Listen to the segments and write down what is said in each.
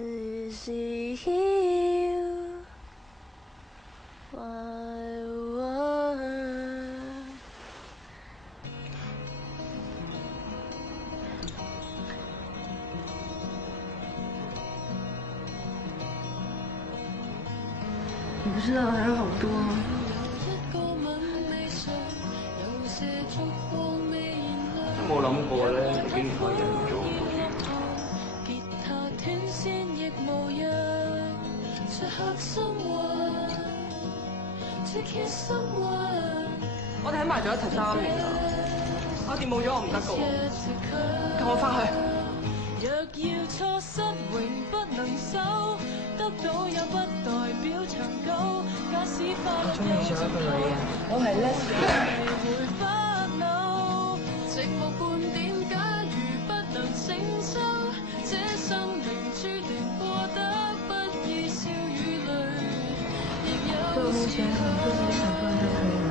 Is he here? My world. 你不知道还有好多吗？都冇諗過咧，你竟然可以忍唔做好多嘢。我哋喺埋咗一齊3年啦，我哋冇咗我唔得噶喎，跟我翻去。若要錯失永不能收，得到也不代表長久。假使快樂中意咗一個女人，我係 Leslie。寂寞半點，假如不能承受，這生命注定過得不易，笑與淚。對我目前想做自己想做的就可以了。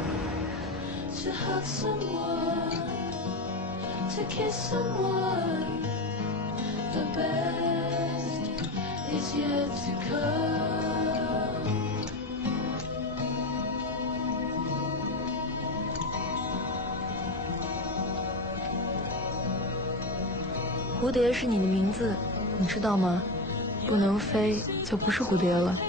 To hug someone, to kiss someone, the best is yet to come. 蝴蝶是你的名字，你知道吗？不能飞就不是蝴蝶了。